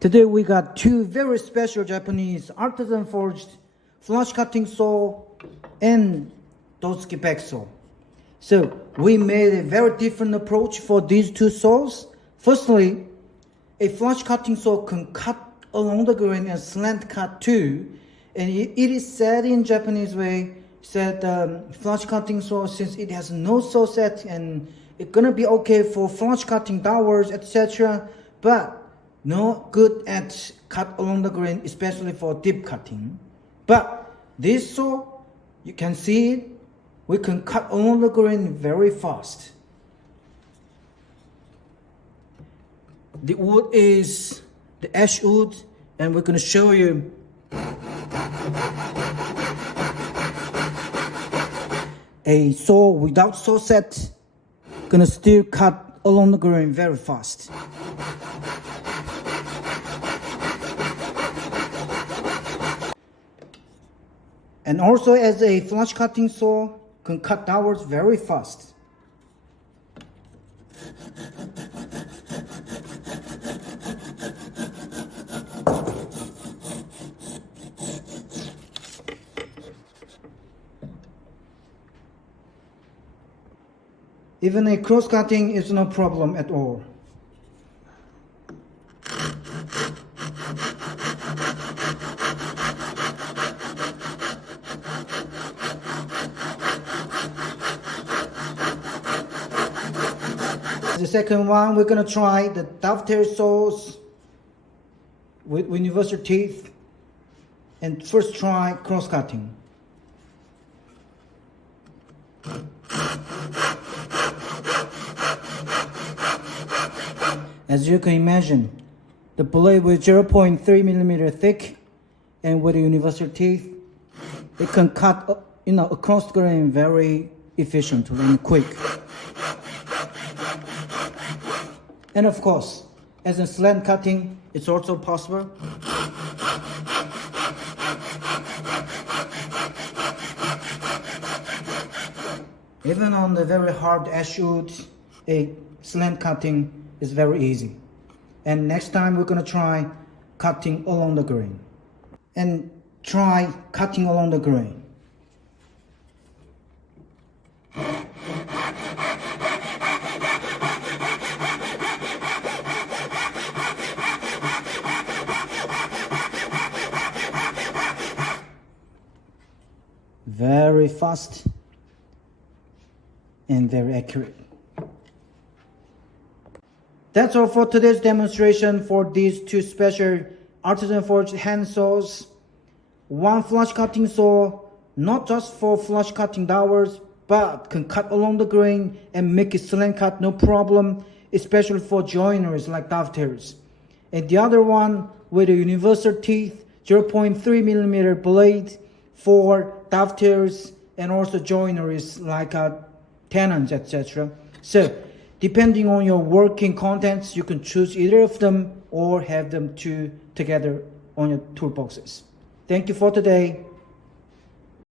Today we got two very special Japanese artisan forged flush cutting saw and Dovetail back saw. So we made a very different approach for these two saws. Firstly, a flush cutting saw can cut along the grain and slant cut too. And it is said in Japanese way, said flush cutting saw, since it has no saw set and it's gonna be okay for flush cutting downwards, etc. But no good at cut along the grain, especially for deep cutting. But this saw, you can see it, we can cut along the grain very fast. The wood is the ash wood, and we're going to show you a saw without saw set, gonna still cut along the grain very fast. And also as a flush cutting saw, can cut downwards very fast. Even a cross cutting is no problem at all. The second one, we're gonna try the dovetail saws with universal teeth, and first try cross cutting. As you can imagine, the blade with 0.3 millimeter thick and with universal teeth, it can cut across the grain very efficiently and quick. And of course, as in slant cutting, it's also possible. Even on the very hard ash wood, a slant cutting is very easy. And next time we're gonna try cutting along the grain. And try cutting along the grain. Very fast and very accurate. That's all for today's demonstration for these two special artisan forged hand saws. One flush cutting saw, not just for flush cutting downwards, but can cut along the grain and make it slant cut no problem, especially for joineries like dovetails. And the other one with a universal teeth, 0.3 millimeter blade for dovetails and also joineries like tenons, etc. So depending on your working contents, you can choose either of them or have them two together on your toolboxes. Thank you for today.